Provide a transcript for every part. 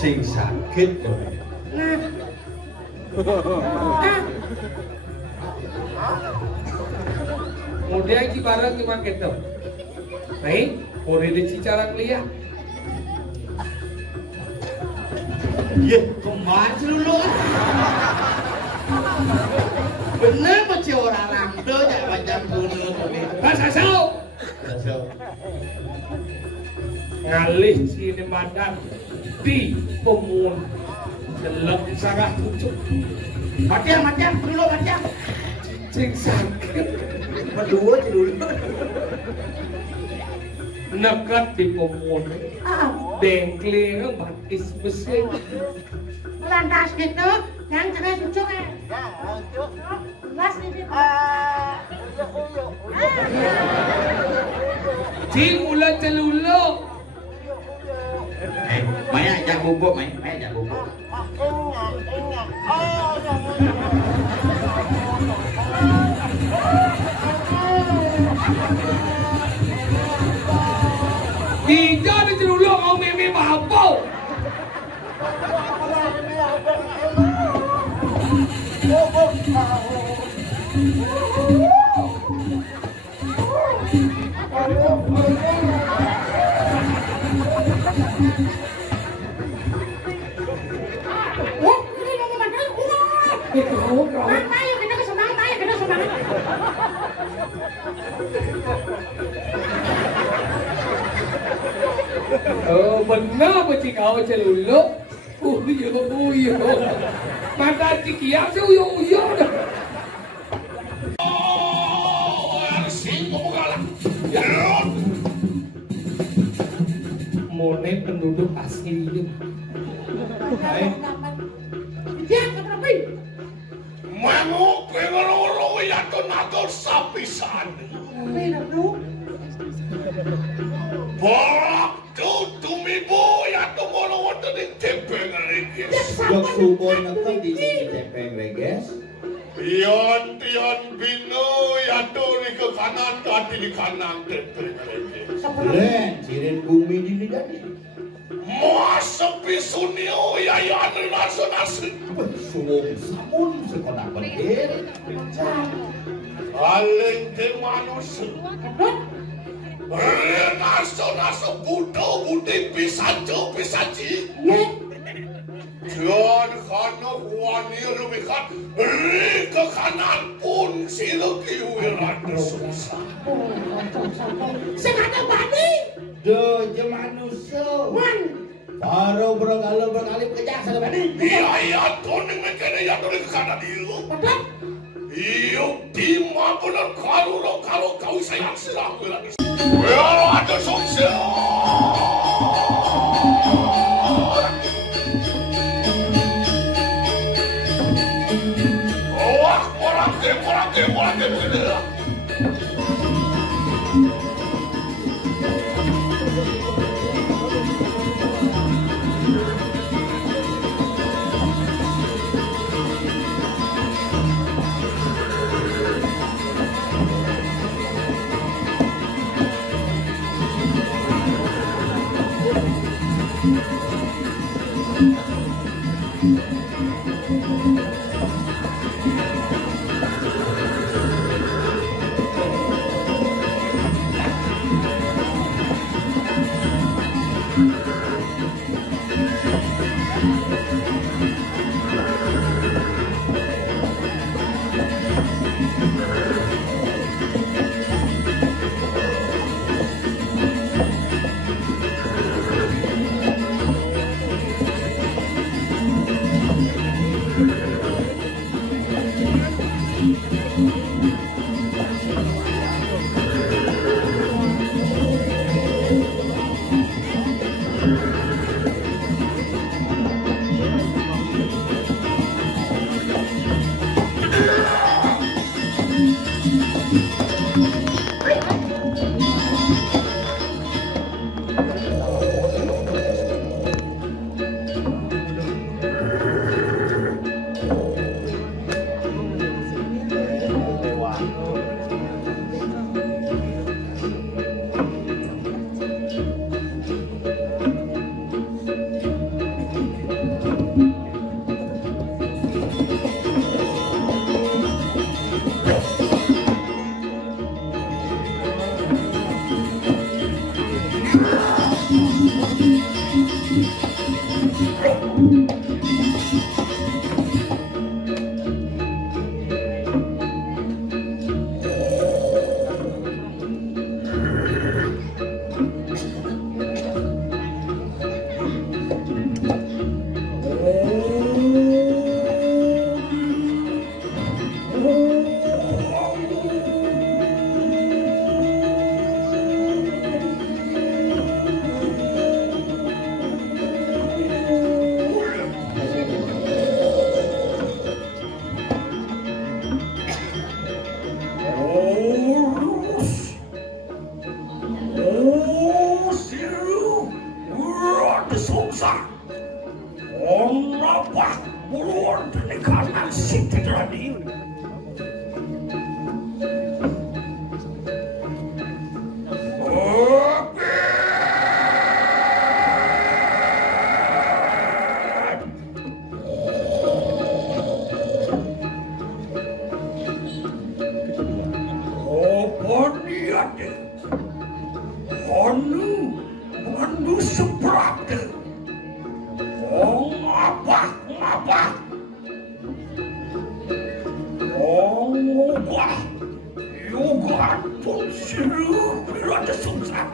sing sakit dong. Kemudian ki barang ki maket dong. Baik, boleh dicicaran lihat. Iya, kemana lu? Bener macam orang rangdo jangan macam bunuh tadi. Bahasa sao. Ngalih sini mandan di pemun jelek sangat pucuk. Macam dulu macam. Cing sakit. Berdua dulu. Nekat di pemun. Dengkling batis mesin. Lantas gitu, yang cerai pucuk ya. Las ini. Cing ulah celuluk. Maya ajak bubuk, Maya ajak bubuk. Tiga di celuluk kau mimi mampau. Oh benar macam kau celuluk. Uyo. Mata cikiak tu uyo dah. Mone penduduk asli. Baik. Ya, kenapa? Mangu pengeloro ya tenaga sapisan. Beda, bro. Bolak tumibo ya tunggu wonten ing tepeng reges. Dok subon neken di tepeng reges. Pion bino ya turi ke kanan kaki di kanan tepeng reges. Len cirin bumi di lidani. Masuk sunio ya nasi. Suwung samun sekolah pendir. Aleng te manusia. Naso budo budi pisaci. Jangan karena wani rumikan ke kanan pun silaki wirat susah. Sekadar bani. Do manusia. Baru berkali kejar sama bani. Iya tuning mekene ya tuning ke kanan itu. Iyo timah benar kalau kau sayang silang lagi. Well, ada sosial. Wah, orang begini. seberapa? Oh, apa? Oh, wah, yoga pun seru berada susah.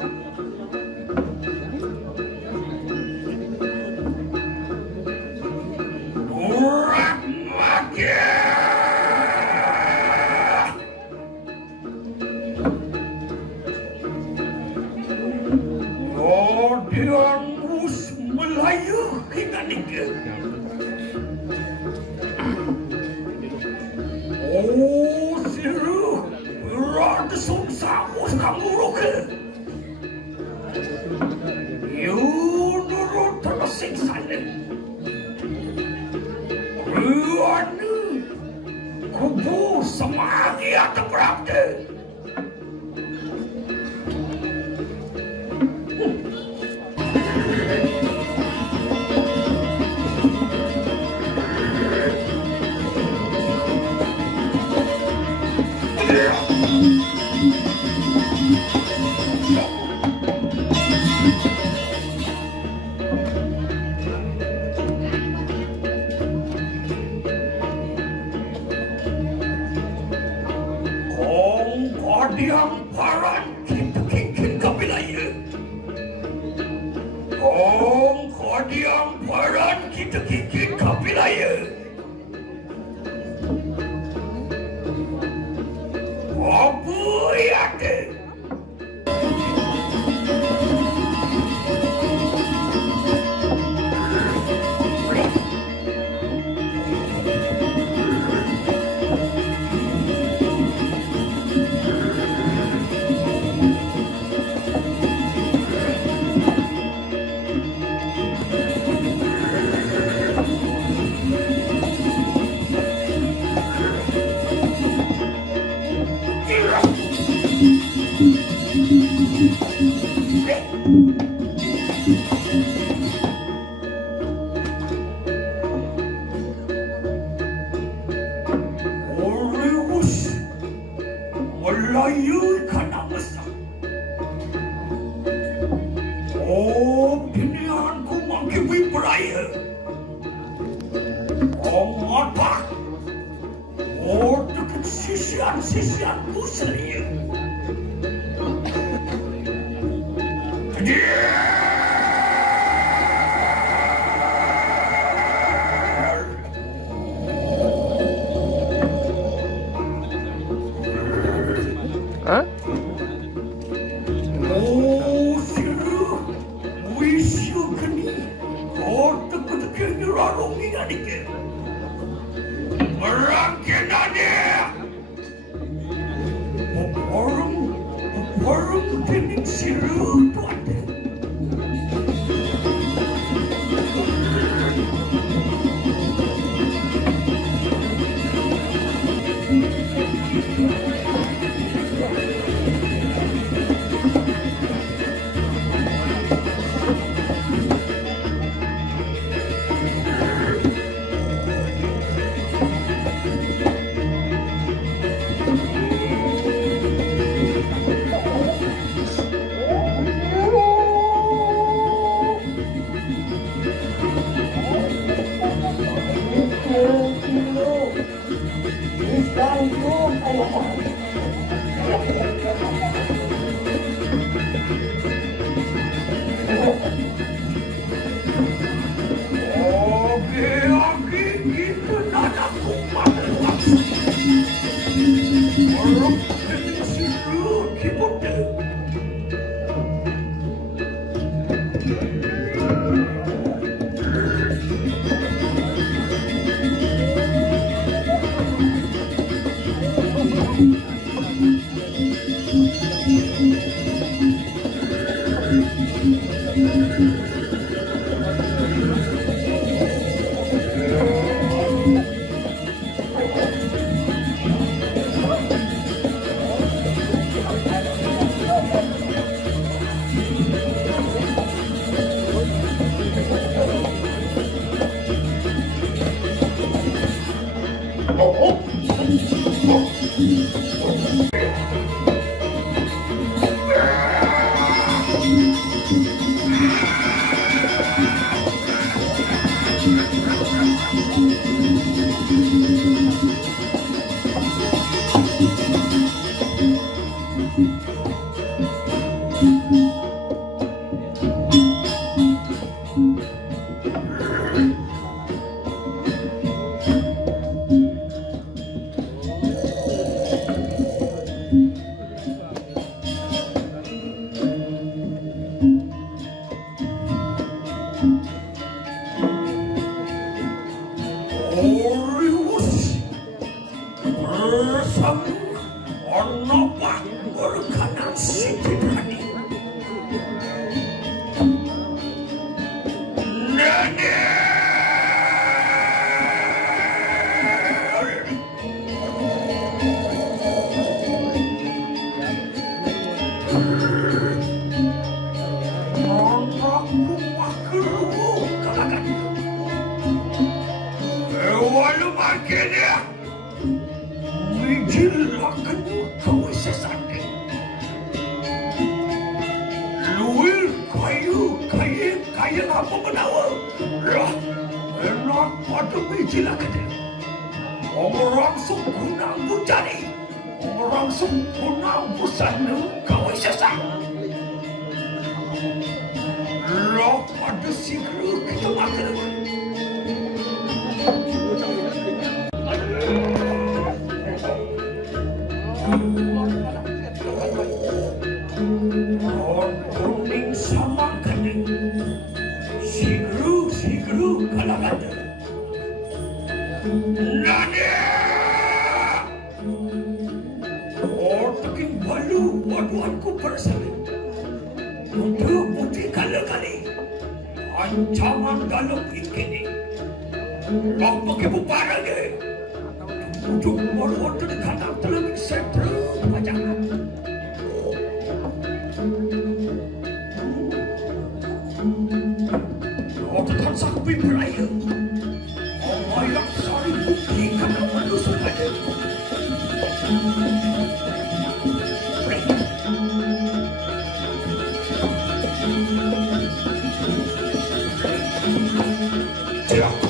Urat magia. Diangus Melayu kita nikah. Oh, seru. Berada susah kamu roke. Nurut tersiksa ni. Ruanu kubu semangat berapa? Diam paran kita kingkin kabilaya. Diam paran kita kingkin kabilaya. Apa ada? Melayu kana besar. Oh, pilihanku makin beraya. Oh, mata. Oh, dekat sisian-sisianku selia. Hah? Oh, seru. Wish you keni. Oh, dekat-dekat ni rarung ni adik. Merakin adik. Orang tening seru tu ada. kene. Mijilakan kau sesate. Luir kayu apa menawa. Lah, enak pada mijilakan. Orang sempurna mencari. Orang sempurna bersana kau sesat. Lah pada segera kita makan. Kuning sama kening. Segera kalah ada. Nadia! Taking balu waduanku bersalin. Untuk putih kali-kali. Ancaman dalam ini. Lah pakai bubaran ke? Untuk baru terkadang telah sentra pajangan. Tekan sampai beraya. Yang sorry bukti karena menusuk pada. Tidak.